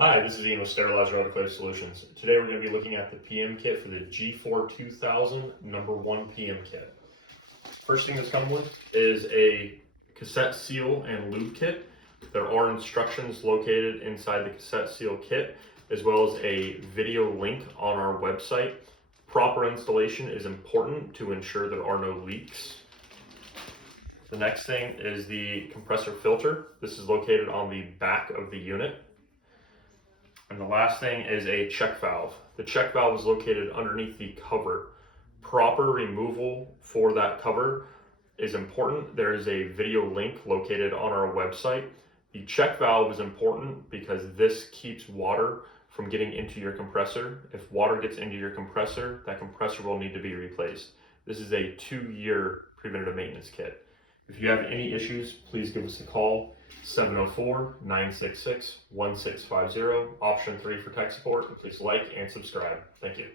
Hi, this is Ian with Sterilizer Autoclave Solutions. Today we're going to be looking at the PM kit for the G4 2000 number 1 PM kit. First thing that's come with is a cassette seal and lube kit. There are instructions located inside the cassette seal kit, as well as a video link on our website. Proper installation is important to ensure there are no leaks. The next thing is the compressor filter. This is located on the back of the unit. And the last thing is a check valve. The check valve is located underneath the cover. Proper removal for that cover is important. There is a video link located on our website. The check valve is important because this keeps water from getting into your compressor. If water gets into your compressor, that compressor will need to be replaced. This is a 2-year preventative maintenance kit. If you have any issues, please give us a call, 704-966-1650, option 3 for tech support. Please like and subscribe. Thank you.